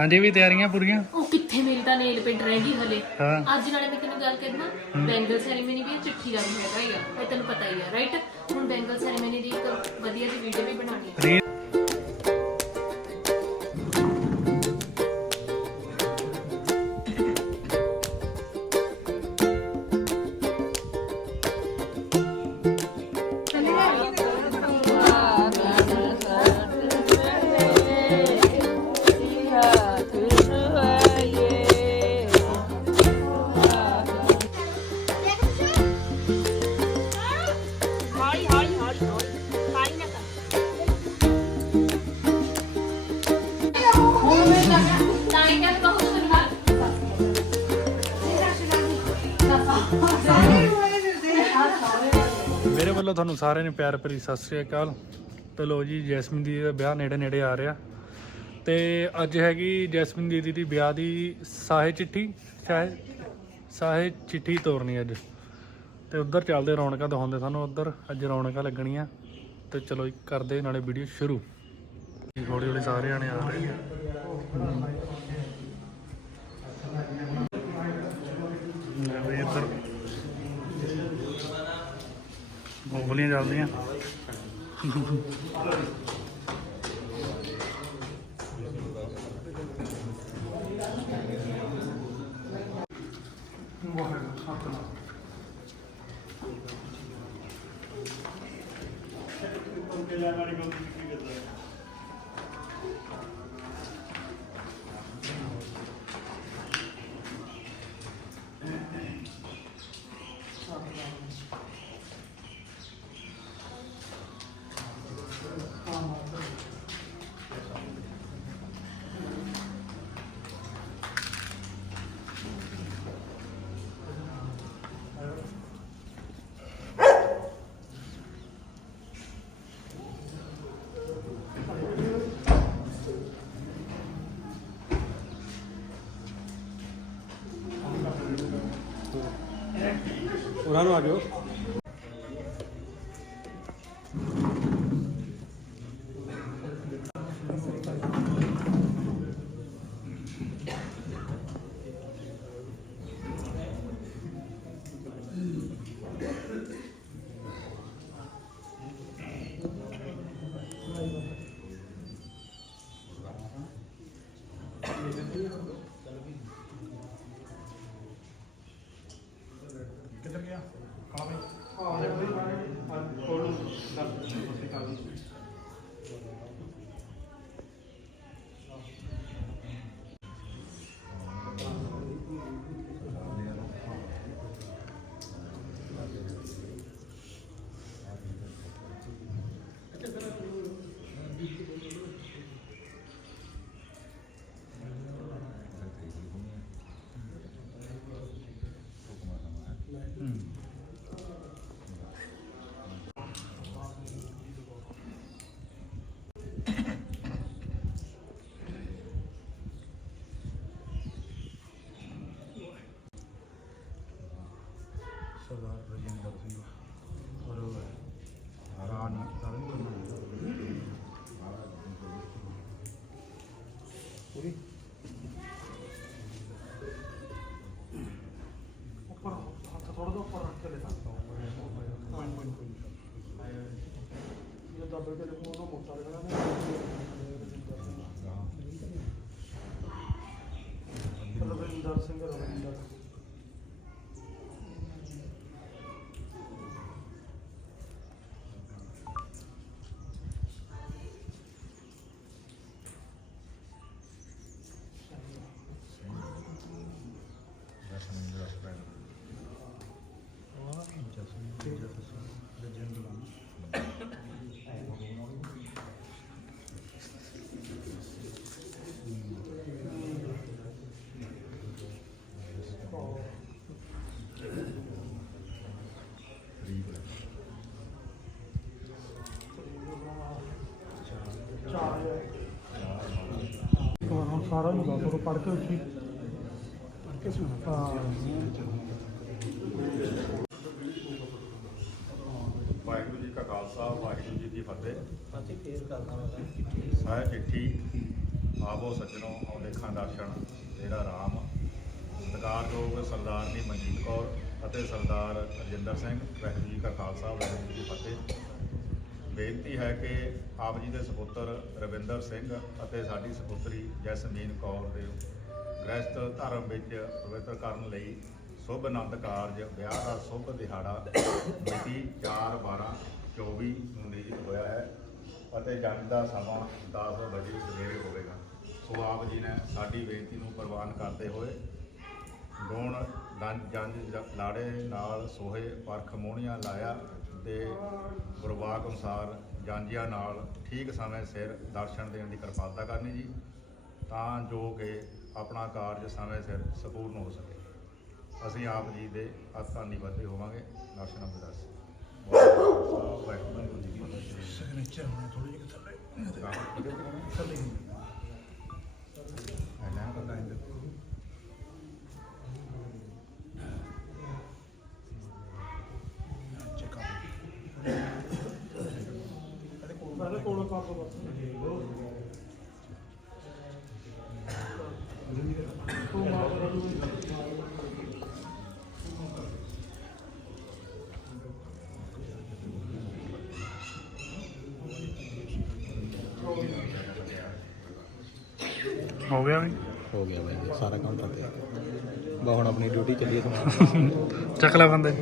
ਹਾਂਜੀ ਵੀ ਤਿਆਰੀਆਂ ਪੂਰੀਆਂ? ਉਹ ਕਿੱਥੇ ਮੇਰੀ ਤਾਂ ਨੇਲ ਪੇਂਟ ਰਹਿ ਗਈ ਹਲੇ। ਹਾਂ। ਅੱਜ ਨਾਲੇ ਮੈਂ ਤੈਨੂੰ ਗੱਲ ਕਰਨਾ ਬੈਂਗਲ ਸੈਰੇਮਨੀ ਵੀ ਚਿੱਠੀ ਦਾ ਵੀ ਹੈਗਾ ਹੀ ਆ ਇਹ ਤੈਨੂੰ ਪਤਾ ਹੀ ਆ ਰਾਈਟ ਹੁਣ ਬੈਂਗਲ ਸੈਰੇਮਨੀ ਦੀ ਇੱਕ ਵਧੀਆ ਜਿਹੀ ਵੀਡੀਓ ਵੀ ਬਣਾਉਣੀ ਹੈ ਮੇਰੇ ਤੁਹਾਨੂੰ ਸਾਰਿਆਂ ਨੂੰ ਪਿਆਰ ਭਰੀ ਸਤਿ ਸ੍ਰੀ ਅਕਾਲ। ਤੇ ਲੋ ਜੀ, ਜੈਸਮੀਨ ਦੀ ਦਾ ਵਿਆਹ ਨੇੜੇ ਨੇੜੇ ਆ ਰਿਹਾ। ਤੇ ਅੱਜ ਹੈਗੀ ਜੈਸਮੀਨ ਦੀਦੀ ਦੀ ਵਿਆਹ ਦੀ ਸਾਹੇ ਚਿੱਠੀ, ਸਾਹੇ ਸਾਹੇ ਚਿੱਠੀ ਤੋਰਨੀ ਅੱਜ। ਤੇ ਉੱਧਰ ਚੱਲਦੇ ਰੌਣਕਾਂ ਦਿਖਾਉਂਦੇ ਸਾਨੂੰ ਉੱਧਰ, ਅੱਜ ਰੌਣਕਾਂ ਲੱਗਣੀਆਂ। ਤੇ ਚਲੋ ਜੀ, ਕਰਦੇ ਨਾਲੇ ਵੀਡੀਓ ਸ਼ੁਰੂ। ਹੌਲੀ ਹੌਲੀ ਸਾਰੇ ਜਾਣੇ ਆ ਰਹੇ ਨੇ ਗੋਲੀਆਂ ਚੱਲਦੀਆਂ ਉਹਨਾਂ ਨੂੰ ਆ ਜਾਓ ਕਿੱਧਰ ਗਿਆ ਕਾਲਾ ਬਈ ਹਾਂ ਬਈ ਮੈਂ ਕੋਲ ਨੂੰ ਦੱਸ ਸਤਿ ਕਾਲ ਸਰਦਾਰ ਰਜਿੰਦਰ ਸਿੰਘ ਔਰ ਰਾਣੀ ਪੂਰੀ ਉੱਪਰ ਹੱਥ ਥੋੜਾ ਜਿਹਾ ਉੱਪਰ ਰੱਖ ਕੇ ਲੈ ਸਕਦਾ ਹਾਂ ਕੋਈ ਕੋਈ ਇਹ ਦੱਬ ਕੇ ਦੇਖੋ ਉਹਨੂੰ ਮੋਟਾ ਲੱਗਣਾ ਨੇ ਰਵਿੰਦਰ ਸਿੰਘ ਰਵਿੰਦਰ ਹਾਂ ਸਾਰਾ ਨੂੰ ਦੱਸੋ ਪੜ੍ਹ ਕੇ ਉੱਚੀ ਪੜ੍ਹ ਕੇ ਸੁਣਾ ਹਾਂ। ਵਾਹਿਗੁਰੂ ਜੀ ਕਾ ਖਾਲਸਾ ਵਾਹਿਗੁਰੂ ਜੀ ਕੀ ਫਤਿਹ। ਅਸੀਂ ਫੇਰ ਕਰਦਾ ਸਾਇਆ ਚਿੱਠੀ। ਆਵੋ ਸੱਜਣੋ ਆਓ ਦੇਖਾਂ ਦਰਸ਼ਨ। ਤੇਰਾ ਰਾਮ ਸਤਿਕਾਰਯੋਗ ਸਰਦਾਰਨੀ ਮਨਜੀਤ ਕੌਰ ਅਤੇ ਸਰਦਾਰ ਰਜਿੰਦਰ ਸਿੰਘ ਵਾਹਿਗੁਰੂ ਜੀ ਕਾ ਖਾਲਸਾ ਵਾਹਿਗੁਰੂ ਜੀ ਕੀ ਫਤਿਹ। ਬੇਨਤੀ ਹੈ ਕਿ ਆਪ ਜੀ ਦੇ ਸਪੁੱਤਰ ਰਵਿੰਦਰ ਸਿੰਘ ਅਤੇ ਸਾਡੀ ਸਪੁੱਤਰੀ ਜੈਸਮੀਨ ਕੌਰ ਦੇ ਗ੍ਰਸਤ ਧਰਮ ਵਿੱਚ ਪਵਿੱਤਰ ਕਰਨ ਲਈ ਸ਼ੁਭ ਆਨੰਦ ਕਾਰਜ, ਵਿਆਹ ਦਾ ਸ਼ੁਭ ਦਿਹਾੜਾ ਮਿਤੀ 4 12 24 ਨੂੰ ਨਿਯਤ ਹੋਇਆ ਹੈ ਅਤੇ ਜੰਗ ਦਾ ਸਮਾਂ 10 ਵਜੇ ਸਵੇਰੇ ਹੋਵੇਗਾ। ਸੋ ਆਪ ਜੀ ਨੇ ਸਾਡੀ ਬੇਨਤੀ ਨੂੰ ਪ੍ਰਵਾਨ ਕਰਦੇ ਹੋਏ ਗੋਣ ਜੰਜ ਜੰਜ ਲਾੜੇ ਨਾਲ ਸੋਹੇ ਪਰਖ ਮੋਹਣੀਆਂ ਲਾਇਆ ਤੇ ਗੁਰਵਾਕ ਅਨੁਸਾਰ ਜਾਂਜਿਆਂ ਨਾਲ ਠੀਕ ਸਮੇਂ ਸਿਰ ਦਰਸ਼ਨ ਦੇਣ ਦੀ ਕਿਰਪਾਲਤਾ ਕਰਨੀ ਜੀ ਤਾਂ ਜੋ ਕਿ ਆਪਣਾ ਕਾਰਜ ਸਮੇਂ ਸਿਰ ਸੰਪੂਰਨ ਹੋ ਸਕੇ। ਅਸੀਂ ਆਪ ਜੀ ਦੇ ਅਸਥਾਨੀ ਬੱਧੇ ਹੋਵਾਂਗੇ ਦਰਸ਼ਨ ਅਬਦਾਸ ਵਾਹਿਗੁਰੂ ਜੀ ਕੀ ਸਿਗਨੇਚਰ ਹੋਣਾ ਥੋੜੀ ਜਿਹੀ ਥੱਲੇ। ਥੱਲੇ। ਐਨਾ ਪਤਾ ਇੰਦਰ ਚੈੱਕ ਸਾਰੇ ਕੋਲ ਕਰ ਦੋ ਬਸ ਹੋ ਗਿਆ ਵੀ? ਹੋ ਗਿਆ ਬਾਈ ਸਾਰਾ ਕੰਮ ਤਾਂ ਤੇ ਬਾ ਹੁਣ ਆਪਣੀ ਡਿਊਟੀ ਚੱਲੀਏ ਤੁਹਾਨੂੰ ਚੱਕ ਲੈ ਬੰਦੇ।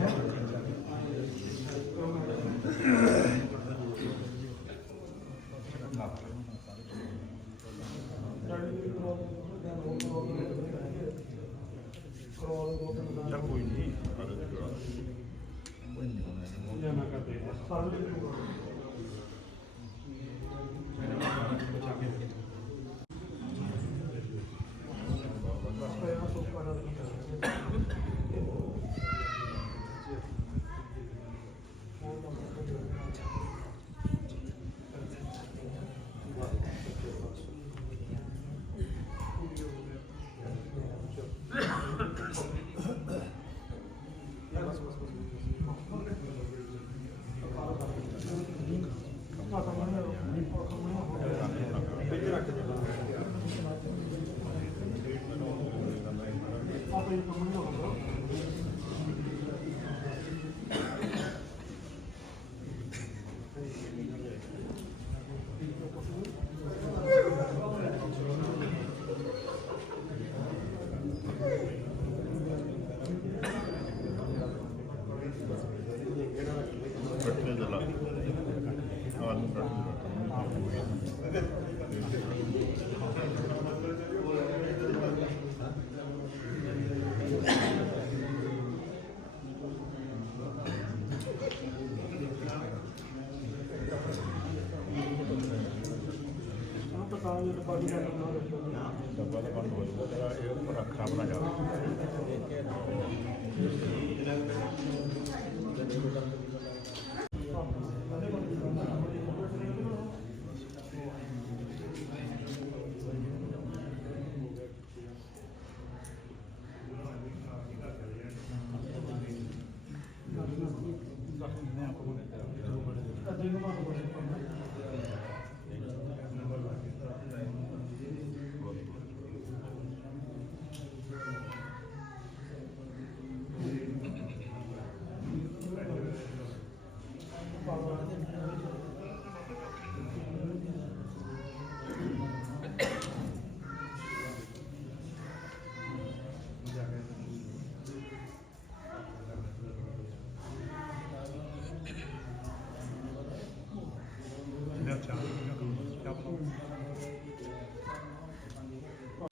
ਇਹ ਉੱਪਰ ਰੱਖਣਾ ਬਣਾ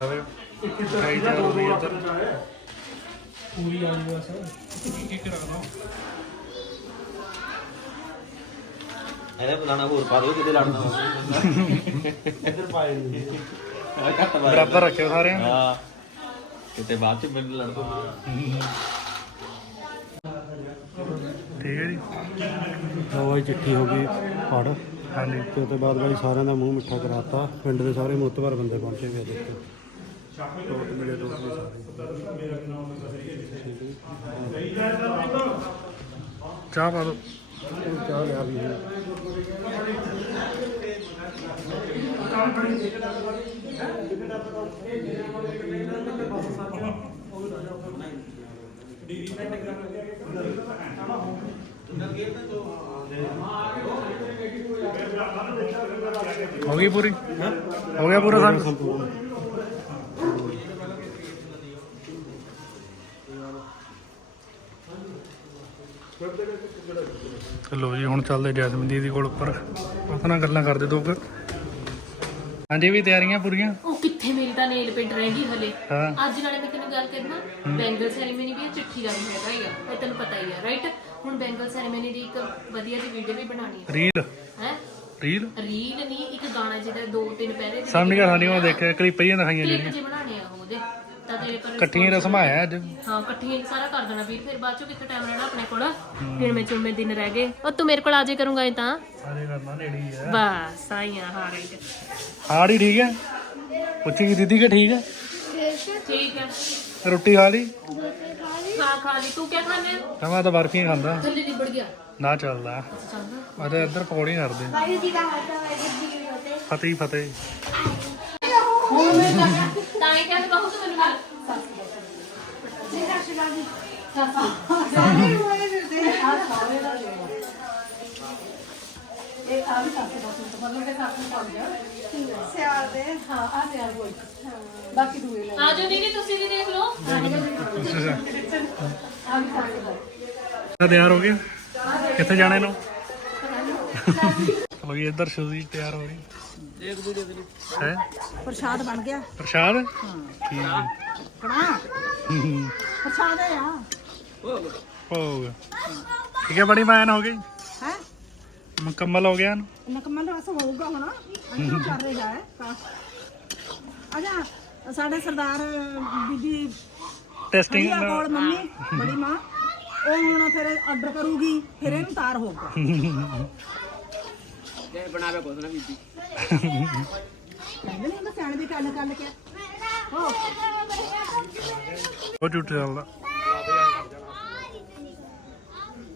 ਜਾਵੇ ਖਾਈ ਜਾ ਰਹੀ ਇੱਧਰ। ਪੂਰੀ ਆ ਗਈ ਬਸ। ਕੀ ਕੀ ਕਰਾ ਲਓ। ਇਹਨੇ ਬੁਲਾਣਾ ਹੋਰ ਪਾ ਦਿਓ ਕਿਤੇ ਲੜਨਾ ਇੱਧਰ ਪਾਏ ਘੱਟ ਪਾਏ। ਬਰਾਬਰ ਰੱਖਿਓ ਸਾਰਿਆਂ ਨੂੰ। ਹਾਂ। ਕਿਤੇ ਬਾਅਦ ਚ ਮੈਨੂੰ ਲੜ ਪਓ ਠੀਕ ਹੈ ਜੀ। ਚਿੱਠੀ ਹੋ ਗਈ। ਪੜ ਹਾਂਜੀ। ਤੇ ਬਾਅਦ ਬਾਈ ਸਾਰਿਆਂ ਦਾ ਮੂੰਹ ਮਿੱਠਾ ਕਰਾਤਾ। ਪਿੰਡ ਦੇ ਸਾਰੇ ਮੁੱਤਬਰ ਬੰਦੇ ਪਹੁੰਚੇ ਹੋਏ ਆ ਦੇਖੋ ਟੋਟ ਮਿਲੇ ਟੋਟ ਮਿਲੇ ਚਾਹ ਪਾ ਦੋ। ਚਾਹ ਲਿਆ ਵੀ ਹੈ ਹੋ ਗਈ ਪੂਰੀ? ਹੋ ਗਿਆ ਪੂਰਾ ਸੰਗ ਚਲੋ ਜੀ ਹੁਣ ਚੱਲਦੇ ਜੈਸਮੀਨ ਦੀਦੀ ਕੋਲ ਉੱਪਰ। ਉਹਦੇ ਨਾਲ ਗੱਲਾਂ ਕਰਦੇ ਦੋ ਹਾਂਜੀ ਵੀ ਤਿਆਰੀਆਂ ਪੂਰੀਆਂ? ਉਹ ਕਿੱਥੇ ਮੇਰੀ ਤਾਂ ਨੇਲ ਪੇਂਟ ਰਹਿ ਗਈ ਹਲੇ। ਹਾਂ। ਅੱਜ ਨਾਲੇ ਮੈਂ ਤੈਨੂੰ ਗੱਲ ਕਰਨਾ ਬੈਂਗਲ ਸੈਰੀਮਨੀ ਵੀ ਚਿੱਠੀ ਦਾ ਵੀ ਹੈਗਾ ਹੀ ਆ ਇਹ ਤੈਨੂੰ ਪਤਾ ਹੀ ਆ ਰਾਈਟ ਹੁਣ ਬੈਂਗਲ ਸੈਰੀਮਨੀ ਦੀ ਇੱਕ ਵਧੀਆ ਜਿਹੀ ਵੀਡੀਓ ਵੀ ਬਣਾਣੀ ਰੀਲ ਹੈ ਹੈ? ਰੀਲ ਰੀਲ ਨਹੀਂ ਇੱਕ ਗਾਣਾ ਜਿਹਦਾ ਦੋ ਤਿੰਨ ਪਹਿਰੇ ਸਾਹਮਣੇ ਸਾਡੀ ਉਹ ਦੇਖਿਆ ਕਲਿੱਪ ਹੀ ਦਿਖਾਈਆਂ ਕਲਿੱਪ ਜੇ ਬਣਾਣੇ ਆ ਉਹਦੇ। ਤਾਂ ਤੇਰੇ ਪਰ ਇਕੱਠੀਆਂ ਰਸਮਾਂ ਆਇਆ ਅੱਜ। ਹਾਂ ਇਕੱਠੀਆਂ ਸਾਰਾ ਕਰ ਦੇਣਾ ਵੀਰ ਫਿਰ ਬਾਅਦ ਚੋਂ ਕਿੱਥੇ ਟਾਈਮ ਰਹਿਣਾ ਆਪਣੇ ਕੋਲ? ਗਿਣਵੇਂ ਚੁਣਵੇਂ ਦਿਨ ਰਹਿ ਗਏ। ਉਹ ਤੂੰ ਮੇਰੇ ਕੋਲ ਆ ਜੇ ਕਰੂੰਗਾ ਇਹ ਤਾਂ। ਸਾਰੇ ਕਰਨਾ ਨੇੜੇ ਹੀ ਹੈ। ਬਸ ਆਈ ਆ ਹਾਂ ਰਾਈਟ ਹਾੜੀ ਠੀਕ ਹੈ? ਪੁੱਛੀ ਦੀਦੀ ਕਿ ਠੀਕ ਹੈ? ਠੀਕ ਹੈ। ਰੋਟੀ ਖਾ ਲਈ? ਖਾ ਖਾ ਲਈ। ਤੂੰ ਕੀ ਖਾਣੇ ਮੈਂ ਤਾਂ ਬਰਫੀ ਖਾਂਦਾ। ਥੱਲੇ ਲਿਬੜ ਗਿਆ। ਨਾ ਚੱਲਦਾ। ਮੈਂ ਤਾਂ ਇੱਧਰ ਪਕੌੜੀ ਕਰਦੇ ਵਾਹਿਗੁਰੂ ਜੀ ਦਾ ਖਾਲਸਾ ਵਾਹਿਗੁਰੂ ਜੀ ਕੀ ਫਤਿਹ ਫਤਿਹ। ਹੀ ਫਤਿਹ ਤਾਂ ਇਹ ਕਹਿੰਦਾ ਕਹੋ ਮੈਨੂੰ ਮਿਲ ਆ ਜਾਓ ਦੀਦੀ ਤੁਸੀਂ ਵੀ ਦੇਖ ਲਓ ਤਾਂ ਤਿਆਰ ਹੋ ਗਿਆ ਕਿੱਥੇ ਜਾਣਾ ਇਹਨੂੰ? ਚਲੋ ਜੀ ਇੱਧਰ ਸ਼ੂਜ਼ੀ ਤਿਆਰ ਹੋ ਰਹੀ। ਹੈ? ਪ੍ਰਸ਼ਾਦ ਬਣ ਗਿਆ। ਪ੍ਰਸ਼ਾਦ? ਠੀਕ ਹੈ। ਕਣਾ ਪ੍ਰਸ਼ਾਦ ਹੈ ਆ। ਹੋ ਗਿਆ ਠੀਕ ਹੈ ਬੜੀ ਮੈਨ ਹੋ ਗਈ। ਹੈ? ਮੁਕੰਮਲ ਹੋ ਗਿਆ ਇਹਨੂੰ। ਨਕਮਲ ਰਸ ਹੋਊਗਾ ਹੁਣ। ਅੰਦਰ ਕਰ ਰਿਹਾ ਹੈ ਕਾਸ਼ ਅਜਾ ਸਾਡੇ ਸਰਦਾਰ ਬੀਬੀ ਟੈਸਟਿੰਗ ਖੜੀ ਆ ਕੋਲ ਮੰਮੀ ਬੜੀ ਮਾਂ। ਉਹ ਹੁਣ ਫਿਰ ਆਰਡਰ ਕਰੂਗੀ ਫਿਰ ਇਹਨੂੰ ਤਾਰ ਹੋਊਗਾ। ਕਹਿੰਦੇ ਨਹੀਂ ਹੁੰਦਾ ਸਿਆਣੇ ਦੀ ਗੱਲ ਗੱਲ ਕੇ ਹੋ ਉਹ ਝੂਠ ਚੱਲਦਾ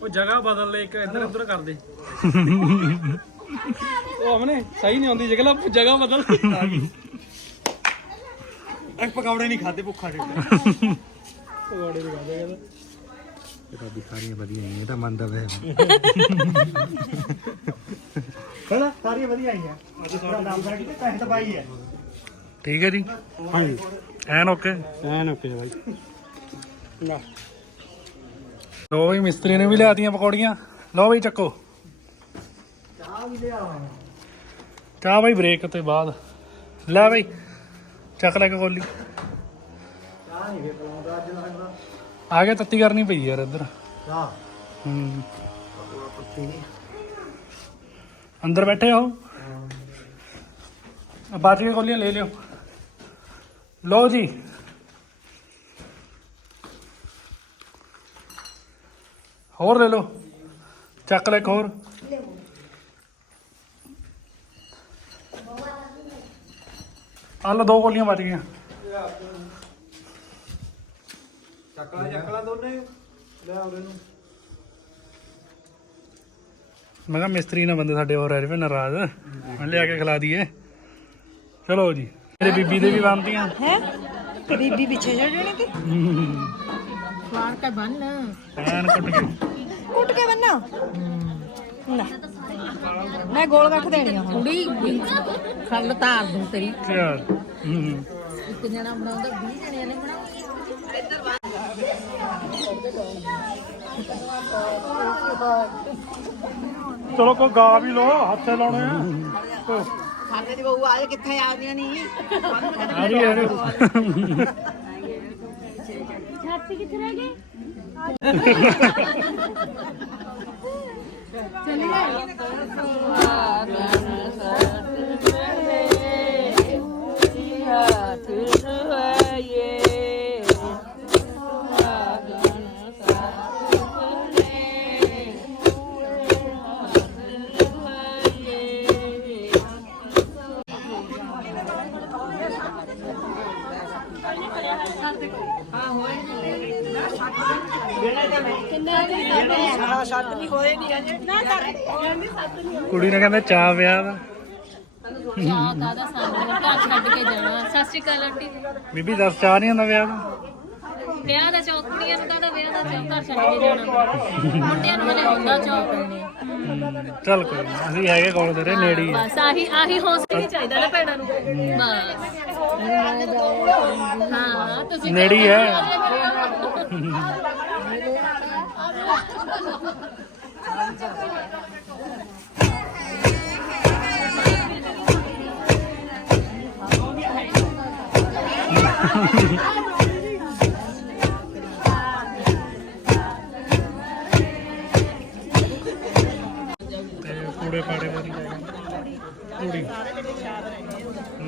ਉਹ ਜਗ੍ਹਾ ਬਦਲ ਲੈ ਇੱਕ ਇੱਧਰ ਉੱਧਰ ਕਰ ਦੇ। ਉਹ ਅਮਨੇ ਸਹੀ ਨਹੀਂ ਆਉਂਦੀ ਜਗ੍ਹਾ ਜਗ੍ਹਾ ਬਦਲ। ਇੱਕ ਪਕੌੜੇ ਨਹੀਂ ਖਾਦੇ ਭੁੱਖਾ ਢਿੱਡ ਪਕੌੜੇ ਨਹੀਂ ਖਾਦੇ ਕਹਿੰਦਾ। ਤੁਹਾਡੀ ਸਾਰੀਆਂ ਵਧੀਆ ਆਈਆਂ ਤਾਂ ਮੰਨਦਾ ਵੇ ਕਹਿੰਦਾ ਸਾਰੀਆਂ ਵਧੀਆ ਆਈਆਂ। ਅੱਜ ਤੁਹਾਡਾ ਨਾਮ ਬੈਠ ਕੇ ਪੈਸੇ ਦਬਾਈ ਹੈ ਠੀਕ ਹੈ ਜੀ? ਹਾਂਜੀ। ਐਨ ਓਕੇ। ਐਨ ਓਕੇ ਬਾਈ। ਲੋ। ਵੀ ਮਿਸਤਰੀ ਨੇ ਵੀ ਲਿਆਤੀਆਂ ਪਕੌੜੀਆਂ। ਲਓ ਬਈ ਚੱਕੋ। ਚਾਹ ਵੀ ਲਿਆ ਚਾਹ ਬਈ ਬ੍ਰੇਕ ਤੇ ਬਾਅਦ। ਲੈ ਬਈ ਚੱਕ ਲੈ ਕੇ ਕੋਲੀ। ਚਾਹ ਨਹੀਂ ਪਲਾਉਂਦਾ ਅੱਜ ਲੱਗਦਾ ਆ ਗਿਆ ਤੱਤੀ ਕਰਨੀ ਪਈ ਯਾਰ ਇੱਧਰ। ਚਾਹ ਹੂੰ। ਅੰਦਰ ਬੈਠੇ ਹੋ। ਬਾਅਦ ਕੇ ਕੋਲੀਆਂ ਲੈ ਲਿਓ। ਲਓ ਜੀ। ਹੋਰ ਲੈ ਲਓ। ਚੱਕ ਲੈ ਇੱਕ ਹੋਰ। ਆ ਲਓ ਦੋ ਕੋਲੀਆਂ ਬਚ ਗਈਆਂ। ਚੱਕਲਾ ਚੱਕਲਾ ਦੋਨੇ। ਲੈ ਆਉਰੇ ਨੂੰ। ਮੈਂ ਕਿਹਾ ਮਿਸਤਰੀ ਨਾ ਬੰਦੇ ਸਾਡੇ ਹੋਰ ਜਾਵੇ ਨਾਰਾਜ਼। ਮੈਂ ਲਿਆ ਕੇ ਖਿਲਾ ਦਈਏ। ਚਲੋ ਜੀ। ਮੇਰੇ ਬੀਬੀ ਦੇ ਵੀ ਬੰਦੀਆਂ ਹੈ? ਤੇ ਬੀਬੀ ਪਿੱਛੇ ਜਾ ਜਾਣੀ ਕਿ? ਫਲਾਣ ਕੇ ਬੰਨ। ਐਨ ਕੁੱਟ ਕੇ। ਕੁੱਟ ਕੇ ਬੰਨਾ। ਮੈਂ ਗੋਲ ਗੱਠ ਦੇਣੀ ਆ ਕੁੜੀ ਖੱਲ ਤਾਰ ਦੂੰ ਤੇਰੀ। ਹੂੰ। ਇੱਕ ਜਣਾ ਬਣਾਉਂਦਾ 20 ਜਣਿਆਂ ਨੇ ਬਣਾਉਣੀ ਚਲੋ ਕੋਈ ਗਾ ਵੀ ਲੋ ਹੱਥੇ ਲਾਉਣੇ ਆ। ਖਾਣੇ ਦੀ ਬਹੂ ਆਏ ਕਿੱਥੇ ਆਉਂਦੀਆਂ ਨਹੀਂ ਆ ਰਹੀ ਆ ਰਹੀ ਛਾਤੀ ਕਿੱਥੇ ਰਹਿ ਗਈ। ਛੱਡ ਕਹਿੰਦੇ ਚਾਹ ਵਿਆਹ ਦਾ ਚਾਹ ਕਾਦਾ ਸਾਨੂੰ ਘਰ ਛੱਡ ਕੇ ਜਾਣਾ ਸਤਿ ਸ਼੍ਰੀ ਅਕਾਲ ਆਂਟੀ ਬੀਬੀ ਦੱਸ ਚਾਹ ਨਹੀਂ ਹੁੰਦਾ ਵਿਆਹ ਦਾ ਵਿਆਹ ਦਾ ਚੌਕ ਕੁੜੀਆਂ ਨੂੰ ਕਾਹਦਾ ਵਿਆਹ ਦਾ ਚੌਕ ਘਰ ਛੱਡ ਕੇ ਜਾਣਾ ਮੁੰਡਿਆਂ ਨੂੰ ਹਲੇ ਹੁੰਦਾ ਚੌਕ ਚੱਲ ਕੋਈ ਨੀ, ਅਸੀਂ ਹੈਗੇ ਕੋਲ ਤੇਰੇ ਨੇੜੇ ਹੀ ਆ। ਬਸ ਆਹੀ ਆਹੀ ਹੌਸਲਾ ਹੀ ਚਾਹੀਦਾ ਨਾ ਭੈਣਾਂ ਨੂੰ ਬਸ ਹਾਂ ਤੁਸੀਂ ਨੇੜੇ ਹੀ ਹੈ।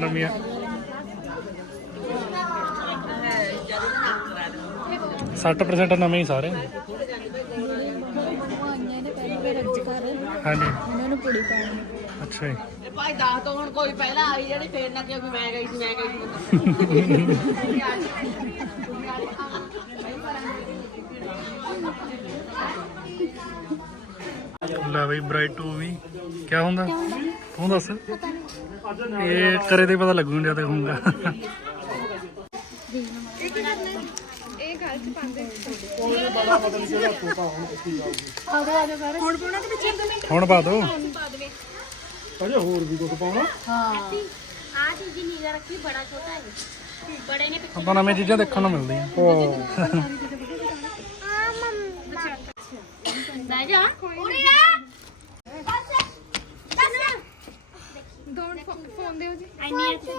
ਨਵੀਆਂ ਸੱਠ ਪਰਸੈਂਟ ਨਵੇਂ ਹੀ ਸਾਰੇ। ਹਾਂਜੀ। ਉਹਨਾਂ ਨੂੰ ਪੁੜੀ ਪਾਣੀ ਅੱਛਾ ਜੀ। ਭਾਈ ਦੱਸ ਦੋ ਹੁਣ ਕੋਈ ਪਹਿਲਾਂ ਆਈ ਜਿਹੜੀ ਫੇਰ ਨਾ ਕਿ ਮੈਂ ਗਈ ਸੀ ਮੈਂ ਗਈ ਸੀ ਲੈ ਬਈ ਬ੍ਰਾਈਟ 2 ਵੀ। ਕੀ ਹੁੰਦਾ? ਤੂੰ ਦੱਸ। ਇਹ ਕਰੇ ਤੇ ਪਤਾ ਲੱਗੂ ਜਦ ਹੋਊਗਾ। ਹੁਣ ਪਾ ਦੋ। ਅਜੇ ਹੋਰ ਵੀ ਕੁਝ ਪਾਉਣਾ? ਆ ਚੀਜ਼ ਦੀ ਨਿਗਾਹ ਰੱਖੀ ਬੜਾ ਛੋਟਾ ਹੈ ਬੜੇ ਨੇ ਆਪਾਂ ਨਵੀਆਂ ਚੀਜ਼ਾਂ ਦੇਖਣ ਨੂੰ ਮਿਲਦੀਆਂ। ਬਹਿ ਜਾ। ਉਰੇ ਨਾ। ਡੋਂਟ ਫੋਨ ਦਿਓ ਜੀ। ਐਨੀ ਦੇਖ।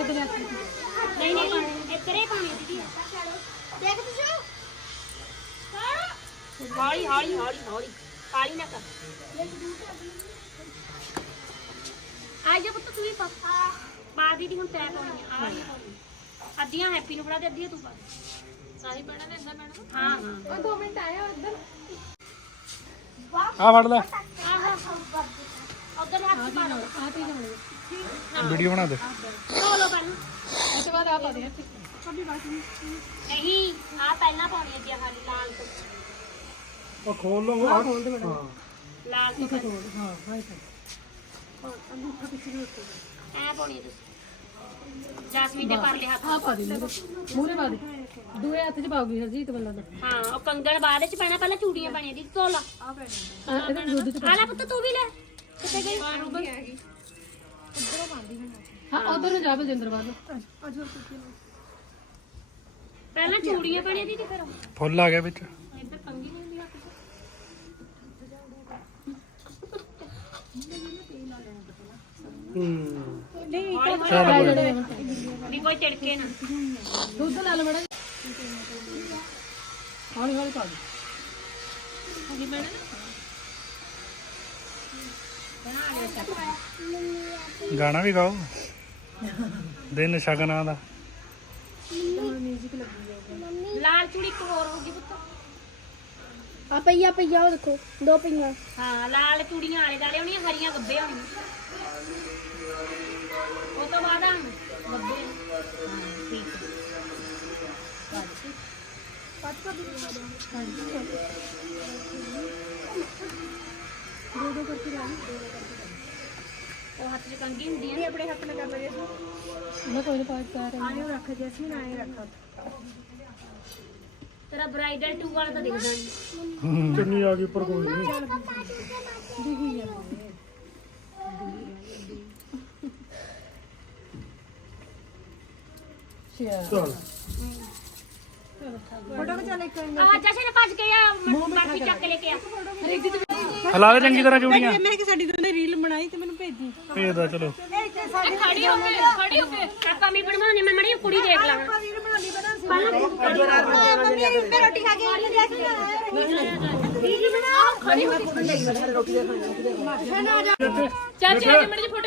ਨਹੀਂ ਨਹੀਂ ਇੱਧਰੇ ਪਾਣੀ ਦੀਦੀ। ਦੇਖ ਤੁਸੀਂ। ਹੌਲੀ ਹੌਲੀ ਹੌਲੀ ਹੌਲੀ। ਕਾਲੀ ਨਾ ਕਰ। ਆ ਜਾ ਪੁੱਤ ਤੂੰ ਵੀ ਪਾ ਪਾ ਦੀਦੀ ਹੁਣ ਤੈ ਪਾਉਣੀ ਆ। ਆਹ ਪਾਉਣੀ ਅੱਧੀਆਂ ਹੈਪੀ ਨੂੰ ਫੜਾ ਦੇ ਅੱਧੀਆਂ ਤੂੰ ਪਾ ਸਾਰੀ ਪੜਾ ਦੇ ਅੰਦਰ ਮੈਡਮ? ਹਾਂ। ਹਾਂ ਉਹ 2 ਮਿੰਟ ਆਇਆ ਉਧਰ ਆ ਫੜ ਲੈ। ਆਹ ਉਧਰ ਹੱਥ ਪਾ ਲਓ। ਆ। ਤੇ ਵੀਡੀਓ ਬਣਾ ਦੇ। ਲੋ ਲੋ ਪਹਿਲਾਂ। ਇਹ ਤੋਂ ਬਾਅਦ ਆ ਪਾ ਦੇ ਨਹੀਂ ਆ ਪਹਿਲਾਂ ਪਾਉਣੀ ਹੈ ਜੀ ਆਹ ਲਾਲ ਤੋਂ। ਉਹ ਖੋਲ ਲਓ ਆ ਖੋਲ ਦੇ ਲਾਲ ਤੋਂ ਹਾਂ ਹਾਂ ਅੰਗੂਠਾ ਪਿੱਛੇ ਨੂੰ ਐ ਪਾਉਣੀ ਹੈ ਤੁਸੀਂ। ਜਾਸਮੀਨ ਦੇ ਪਰਲੇ ਹੱਥ। ਆ ਪਾ ਦੇ ਮੂਰੇ ਪਾ ਦੇ। ਦੂਏ ਹੱਥ 'ਚ ਪਾਉਗੀ ਹਰਜੀਤ ਵੱਲਾਂ ਦਾ ਹਾਂ ਉਹ ਕੰਗਣ ਬਾਅਦ ਚ ਪੈਣਾ ਪਹਿਲਾਂ ਚੂੜੀਆਂ ਪਾਣੀਆਂ ਦੀ। ਤੋਲਾ ਇਹਦੇ ਦੁੱਧ 'ਚ ਆ ਲੈ ਪੁੱਤ ਤੂੰ ਵੀ ਲੈ। ਕਿੱਥੇ ਗਈ? ਹਾਂ ਉਧਰ ਨੂੰ। ਜਾ ਬਲਜਿੰਦਰ ਵੱਲ ਪਹਿਲਾਂ ਚੂੜੀਆਂ ਪਾਣੀਆਂ ਦੀ ਤੇ ਫਿਰ। ਫੁੱਲ ਆ ਗਿਆ ਵਿੱਚ। ਇੱਧਰ ਕੰਗੀ ਨਹੀਂ ਹੁੰਦੀ ਹੱਥ 'ਚ। ਕੋਈ ਨਾ ਦੁੱਧ ਨਾਲ ਮੜਾ ਹੌਲੀ ਹੌਲੀ ਪਾ ਦੇ ਗਾਣਾ ਵੀ ਗਾਓ। ਦਿਨ ਸ਼ਗਨਾਂ ਦਾ। ਲਾਲ ਚੂੜੀ ਇੱਕ ਹੋਰ ਹੋਗੀ ਪੁੱਤ। ਆ ਪਈਆ ਪਈਆ ਉਹ ਦੇਖੋ ਦੋ ਪਈਆਂ। ਹਾਂ ਲਾਲ ਚੂੜੀਆਂ ਆਲੇ ਦਾਲੇ ਹੋਣੀਆਂ ਹਰੀਆਂ ਗੱਬੇ ਹੋਣੀਆਂ ਉਹ ਤੋਂ ਬਾਅਦ ਆ ਗੱਬੇ ਹਾਂ ਠੀਕ ਹੈ ਉਹ ਹੱਥ 'ਚ ਕੰਗੀ ਹੁੰਦੀ ਹੈ ਆਪਣੇ ਹੱਥ ਨਾਲ ਕਰ ਲਈਏ ਮੈਂ ਕੋਈ ਨਹੀਂ ਪਾ ਕੇ ਆ ਆਏ ਰੱਖ ਜੈਸਮੀਨ ਆਏ ਰੱਖ ਤੇਰਾ ਬ੍ਰਾਈਡਲ ਟੂ ਵਾਲਾ ਤਾਂ ਦਿਖਦਾ ਨਹੀਂ ਚੁੰਨੀ ਆ ਗਈ ਉੱਪਰ ਕੋਈ ਨਹੀਂ ਚਲ। ਆ ਜਸ਼ਨ ਭੱਜ ਕੇ ਆ ਬਾਕੀ ਚੱਕ ਲੈ ਕੇ ਆ। ਹਲਾ ਦੇ ਚੰਗੀ ਤਰ੍ਹਾਂ ਚੂੜੀਆਂ। ਮੈਂ ਕਿ ਸਾਡੀ ਦੋਨੇ ਰੀਲ ਬਣਾਈ ਤੇ ਮੈਨੂੰ ਭੇਜੀ। ਭੇਜਦਾ ਚਲੋ। ਖੜੀ ਹੋ ਕੇ ਖੜੀ ਹੋ ਕੇ ਕਾਕਾ ਵੀ ਬਣਵਾਉਣੀ ਮੈਂ ਮੜੀ ਕੁੜੀ ਦੇਖ ਲਾਂ। ਮੰਮੀ ਮੈਂ ਰੋਟੀ ਖਾ ਕੇ ਆਈ ਦੀਦੀ ਬਣਾ ਖੜੀ ਹੋ ਕੇ ਫੋਟੋ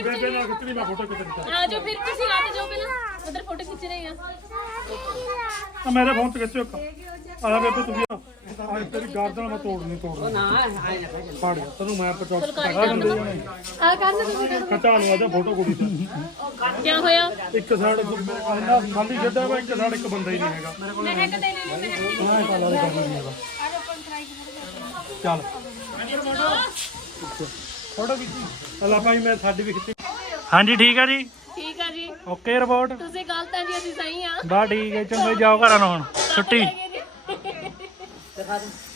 ਬੇਬੇ ਨਾਲ ਖਿੱਚਣੀ ਮੈਂ ਫੋਟੋ ਖਿੱਚਣੀ ਆ ਜਾਓ ਫਿਰ ਤੁਸੀਂ ਆ ਜਾਓ ਪਹਿਲਾਂ ਉਧਰ ਫੋਟੋ ਖਿੱਚ ਰਹੇ ਆ ਆ ਮੇਰੇ ਫੋਨ ਤੇ ਖਿੱਚੋ ਇੱਕ ਆ ਬੇਬੇ ਤੂੰ ਆ ਅੱਜ ਤੇਰੀ ਗਰਦਨ ਮੈਂ ਤੋੜਨੀ ਤੋੜਨੀ ਨਾ ਆਏ ਨਾ ਫੜ ਜਾ ਤੈਨੂੰ ਮੈਂ ਪਚਾ ਪਕਾ ਦਿੰਦੇ ਜਾਣੇ ਆ ਕਰਨ ਤੁਸੀਂ ਖਚਾ ਨੂੰ ਆਦਾ ਫੋਟੋ ਕੁੜੀ ਤੇ ਕੀ ਹੋਇਆ? ਇੱਕ ਸਾਈਡ ਇੰਨਾ ਖਾਲੀ ਛੱਡਿਆ ਵਾ ਇੱਕ ਸਾਈਡ ਇੱਕ ਬੰਦਾ ਹੀ ਨਹੀਂ ਹੈਗਾ। ਮੈਂ ਇੱਕ ਦੇ ਲੈ ਲੈ ਮੈਂ ਹਾਂ ਇਹ ਤਾਂ ਵਾਲੇ ਕਰਨਾ ਨਹੀਂ ਹੈਗਾ ਚੱਲ। ਫੋਟੋ ਖਿੱਚੀ। ਅੱਲਾ ਭਾਈ ਮੈਂ ਸਾਡੀ ਵੀ ਖਿੱਚੀ। ਹਾਂਜੀ ਠੀਕ ਆ ਜੀ? ਠੀਕ ਆ ਜੀ। Okay report? ਤੁਸੀਂ ਗਲਤ ਆ ਜੀ ਅਸੀਂ ਸਹੀ ਆ। ਬਾ ਠੀਕ ਹੈ ਚੰਗਾ ਜਾਓ ਘਰਾਂ ਨੂੰ ਹੁਣ। ਛੁੱਟੀ। 给他的。